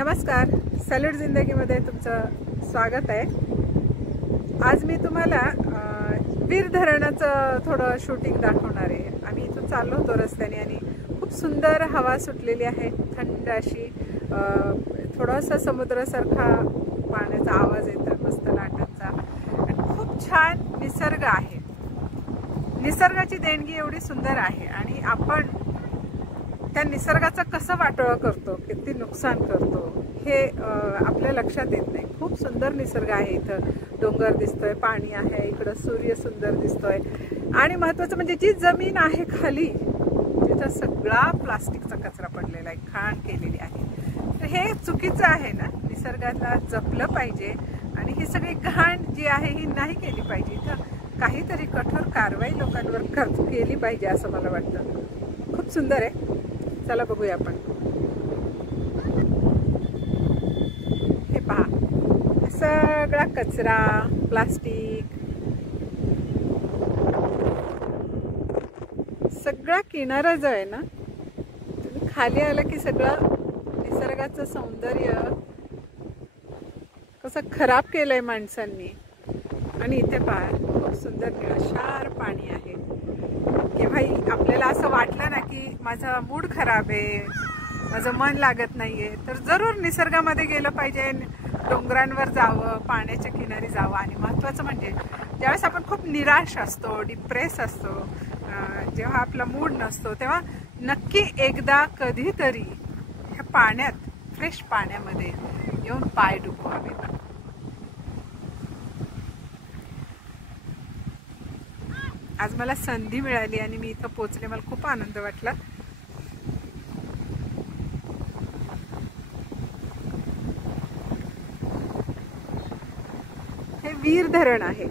नमस्कार, सॅल्यूट जिंदगीमध्ये तुमचं स्वागत आहे। आज मी तुम्हाला वीर धरणाचं थोडं शूटिंग दाखवणार आहे। आम्ही इथून चाललो होतो रस्त्याने आणि खूप सुंदर हवा सुटलेली आहे, थंड अशी, थोडासा समुद्रासारखा पाण्याचा आवाज येतो, मस्त लाटांचा, आणि खूप छान निसर्ग आहे। निसर्गाची देणगी एवढी सुंदर आहे आणि आपण त्या निसर्गाचं कसं वाटोळं करतो, किती नुकसान करतो हे आपल्या लक्षात येत नाही। खूप सुंदर निसर्ग आहे, इथं डोंगर दिसतोय, पाणी आहे, इकडं सूर्य सुंदर दिसतोय, आणि महत्त्वाचं म्हणजे जी जमीन आहे खाली तिथं सगळा प्लास्टिकचा कचरा पडलेला आहे, घाण केलेली आहे। तर हे चुकीचं आहे ना, निसर्गाला जपलं पाहिजे आणि ही सगळी घाण जी आहे ही नाही केली पाहिजे। इथं काहीतरी कठोर कारवाई लोकांवर केली पाहिजे असं मला वाटतं। खूप सुंदर आहे, चला बघूया आपण। हे पहा, सगळा कचरा, प्लास्टिक, सगळा किनारा जो आहे ना, तुम्ही खाली आला की सगळं निसर्गाचं सौंदर्य कसं खराब केलंय माणसांनी। आणि इथे पहा, खूप सुंदर निळशार पाणी आहे। केव्हाही आपल्याला असं वाटलं ना की माझा मूड खराब आहे, माझं मन लागत नाहीये, तर जरूर निसर्गामध्ये गेलं पाहिजे, डोंगरांवर जावं, पाण्याच्या किनारी जावं। आणि महत्त्वाचं म्हणजे ज्यावेळेस आपण खूप निराश असतो, डिप्रेस असतो, जेव्हा आपला मूड नसतो, तेव्हा नक्की एकदा कधीतरी ह्या पाण्यात, फ्रेश पाण्यामध्ये येऊन पाय डुबवावे। आज मला संधी मिळाली आणि मी इथं पोचले, मला खूप आनंद वाटला। हे वीर धरण आहे।